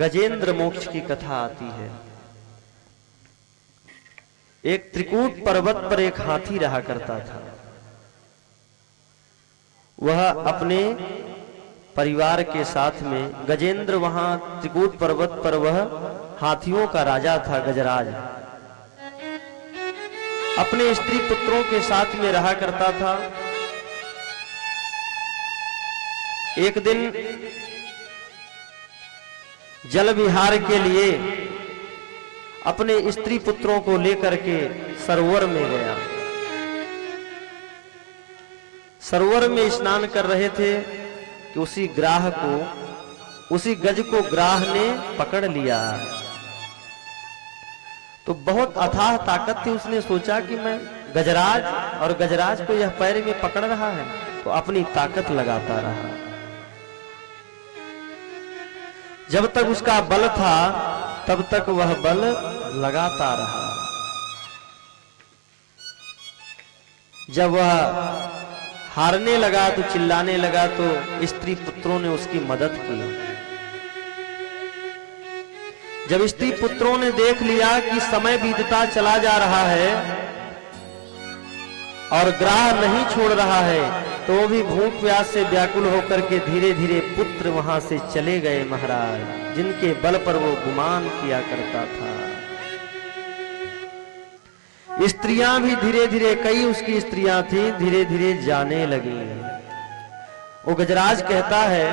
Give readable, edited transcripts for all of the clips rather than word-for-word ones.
गजेंद्र मोक्ष की कथा आती है। एक त्रिकूट पर्वत पर एक हाथी रहा करता था। वह अपने परिवार के साथ में, गजेंद्र वहां त्रिकूट पर्वत पर वह हाथियों का राजा था, गजराज। अपने स्त्री पुत्रों के साथ में रहा करता था। एक दिन जल विहार के लिए अपने स्त्री पुत्रों को लेकर के सरोवर में गया। सरोवर में स्नान कर रहे थे कि उसी ग्राह को, उसी गज को ग्राह ने पकड़ लिया। तो बहुत अथाह ताकत थी। उसने सोचा कि मैं गजराज, और गजराज को यह पैर में पकड़ रहा है, तो अपनी ताकत लगाता रहा। जब तक उसका बल था तब तक वह बल लगाता रहा। जब वह हारने लगा तो चिल्लाने लगा, तो स्त्री पुत्रों ने उसकी मदद की। जब स्त्री पुत्रों ने देख लिया कि समय बीतता चला जा रहा है और ग्राह नहीं छोड़ रहा है, तो वो भी भूख प्यास से व्याकुल होकर के धीरे धीरे पुत्र वहां से चले गए महाराज, जिनके बल पर वो गुमान किया करता था। स्त्रियां भी धीरे धीरे, कई उसकी स्त्रियां थी, धीरे धीरे जाने लगी। वो गजराज कहता है,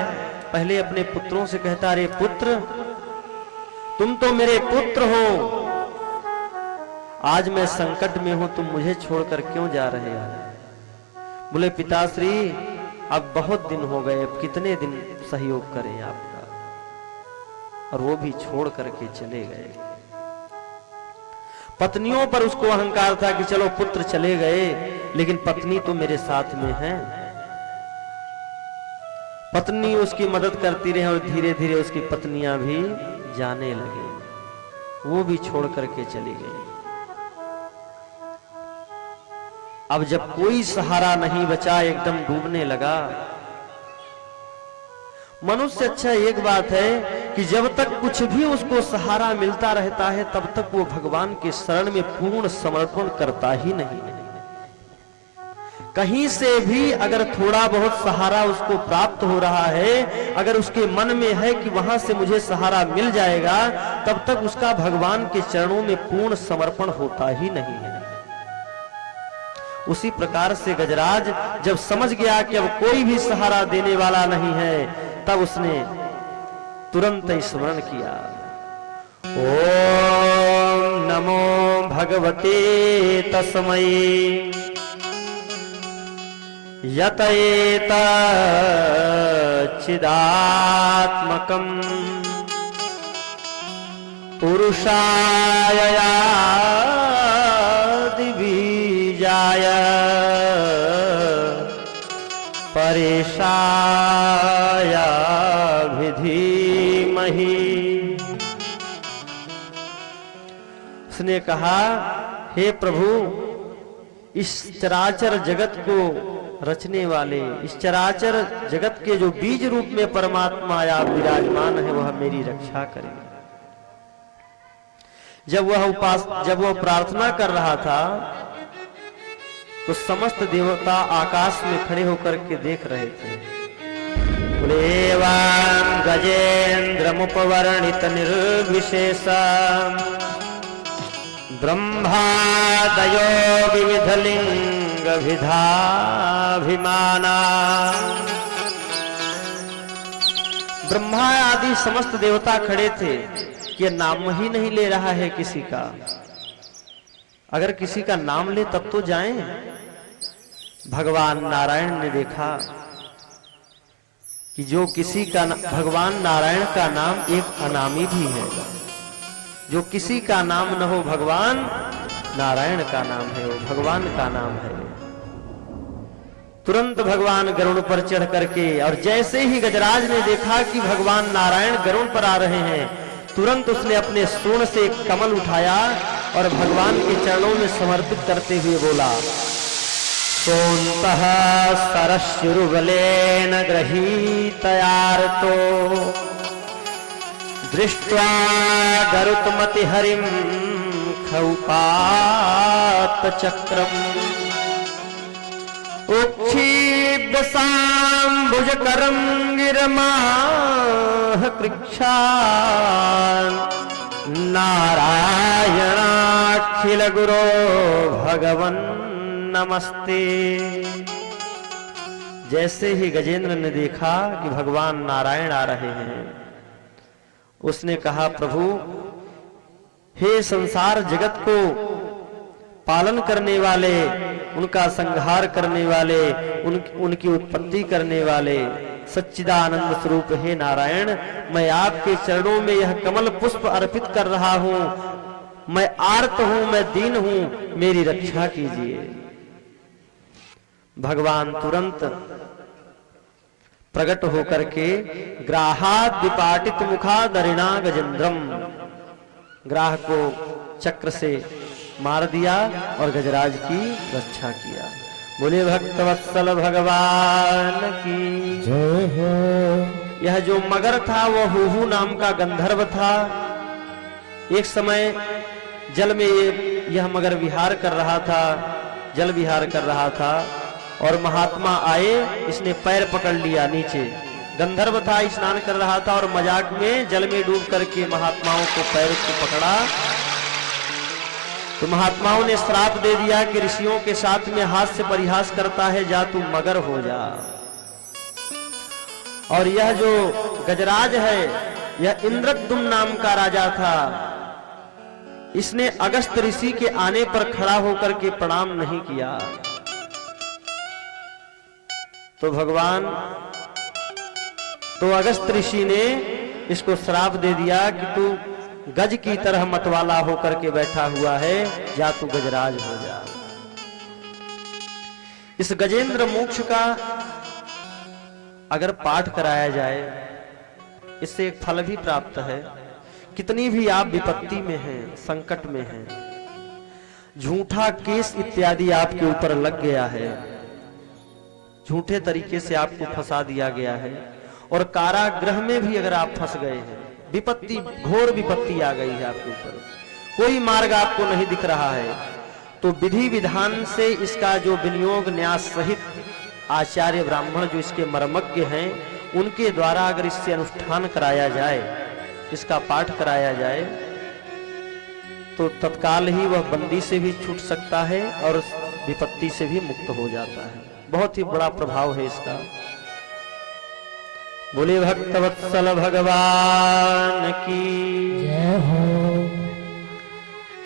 पहले अपने पुत्रों से कहता, अरे पुत्र, तुम तो मेरे पुत्र हो, आज मैं संकट में हूं, तुम मुझे छोड़कर क्यों जा रहे हो? बोले पिताश्री, अब बहुत दिन हो गए, अब कितने दिन सहयोग करें आपका? और वो भी छोड़ करके चले गए। पत्नियों पर उसको अहंकार था कि चलो पुत्र चले गए, लेकिन पत्नी तो मेरे साथ में है। पत्नी उसकी मदद करती रही और धीरे धीरे उसकी पत्नियां भी जाने लगी, वो भी छोड़ करके चली गई। अब जब कोई सहारा नहीं बचा, एकदम डूबने लगा। मनुष्य अच्छा एक बात है कि जब तक कुछ भी उसको सहारा मिलता रहता है, तब तक वो भगवान के शरण में पूर्ण समर्पण करता ही नहीं। कहीं से भी अगर थोड़ा बहुत सहारा उसको प्राप्त हो रहा है, अगर उसके मन में है कि वहां से मुझे सहारा मिल जाएगा, तब तक उसका भगवान के चरणों में पूर्ण समर्पण होता ही नहीं है। उसी प्रकार से गजराज जब समझ गया कि अब कोई भी सहारा देने वाला नहीं है, तब उसने तुरंत स्मरण किया, ओम नमो भगवते तस्मै यतएत चिदात्मकं पुरुषाय आदिबीजाय परेशाय धीमहि। उसने कहा, हे प्रभु, इस चराचर जगत को रचने वाले, इस चराचर जगत के जो बीज रूप में परमात्मा आया विराजमान है, वह मेरी रक्षा करे। जब वह प्रार्थना कर रहा था, तो समस्त देवता आकाश में खड़े होकर के देख रहे थे। एवं गजेन्द्रमुपवर्णित निर्विशेषं ब्रह्मादयो विविधलिंग विधाभिमाना। ब्रह्मा आदि समस्त देवता खड़े थे कि नाम ही नहीं ले रहा है किसी का। अगर किसी का नाम ले तब तो जाएं। भगवान नारायण ने देखा कि जो किसी का, भगवान नारायण का नाम एक अनामी भी है। जो किसी का नाम न हो, भगवान नारायण का नाम है, वो भगवान का नाम है। तुरंत भगवान गरुड़ पर चढ़ करके, और जैसे ही गजराज ने देखा कि भगवान नारायण गरुड़ पर आ रहे हैं, तुरंत उसने अपने सूंड से एक कमल उठाया और भगवान के चरणों में समर्पित करते हुए बोला, सोऽन्तः सरश्रुबलेन गृहीतयार्तो दृष्ट्वा गरुत्मति हरिम खौपात चक्रम उक्षीदशाम्बुज करम गिरमाह कृक्षान् नारायणाखिल गुरो भगवन् नमस्ते। जैसे ही गजेंद्र ने देखा कि भगवान नारायण आ रहे हैं, उसने कहा, प्रभु हे संसार जगत को पालन करने वाले, उनका संहार करने वाले, उनकी उत्पत्ति करने वाले सच्चिदानंद स्वरूप हे नारायण, मैं आपके चरणों में यह कमल पुष्प अर्पित कर रहा हूं। मैं आर्त हूं, मैं दीन हूं, मेरी रक्षा कीजिए। भगवान तुरंत प्रकट होकर के ग्राहाद विपाटित मुखा दरिणा गजेंद्रम, ग्राह को चक्र से मार दिया और गजराज की रक्षा किया। बोले भक्तवत्सल भगवान की जय हो। यह जो मगर था वो हुहू नाम का गंधर्व था। एक समय जल में यह मगर विहार कर रहा था, जल विहार कर रहा था और महात्मा आए, इसने पैर पकड़ लिया नीचे। गंधर्व था, स्नान कर रहा था और मजाक में जल में डूब करके महात्माओं को पैर को पकड़ा। तो महात्माओं ने श्राप दे दिया कि ऋषियों के साथ में हाथ से परिहास करता है, जा तू मगर हो जा। और यह जो गजराज है, यह इंद्रद्युम्न नाम का राजा था। इसने अगस्त ऋषि के आने पर खड़ा होकर के प्रणाम नहीं किया। तो अगस्त ऋषि ने इसको श्राप दे दिया कि तू गज की तरह मतवाला होकर के बैठा हुआ है, जा तू गजराज हो जा। इस गजेंद्र मोक्ष का अगर पाठ कराया जाए, इससे एक फल भी प्राप्त है। कितनी भी आप विपत्ति में हैं, संकट में हैं, झूठा केस इत्यादि आपके ऊपर लग गया है, झूठे तरीके से आपको फंसा दिया गया है, और कारागृह में भी अगर आप फंस गए हैं, विपत्ति, घोर विपत्ति आ गई है आपके ऊपर, कोई मार्ग आपको नहीं दिख रहा है, तो विधि विधान से इसका जो विनियोग न्यास सहित आचार्य ब्राह्मण जो इसके मर्मज्ञ हैं, उनके द्वारा अगर इससे अनुष्ठान कराया जाए, इसका पाठ कराया जाए, तो तत्काल ही वह बंदी से भी छूट सकता है और विपत्ति से भी मुक्त हो जाता है। बहुत ही बड़ा प्रभाव है इसका। बोले भक्तवत्सल भगवान की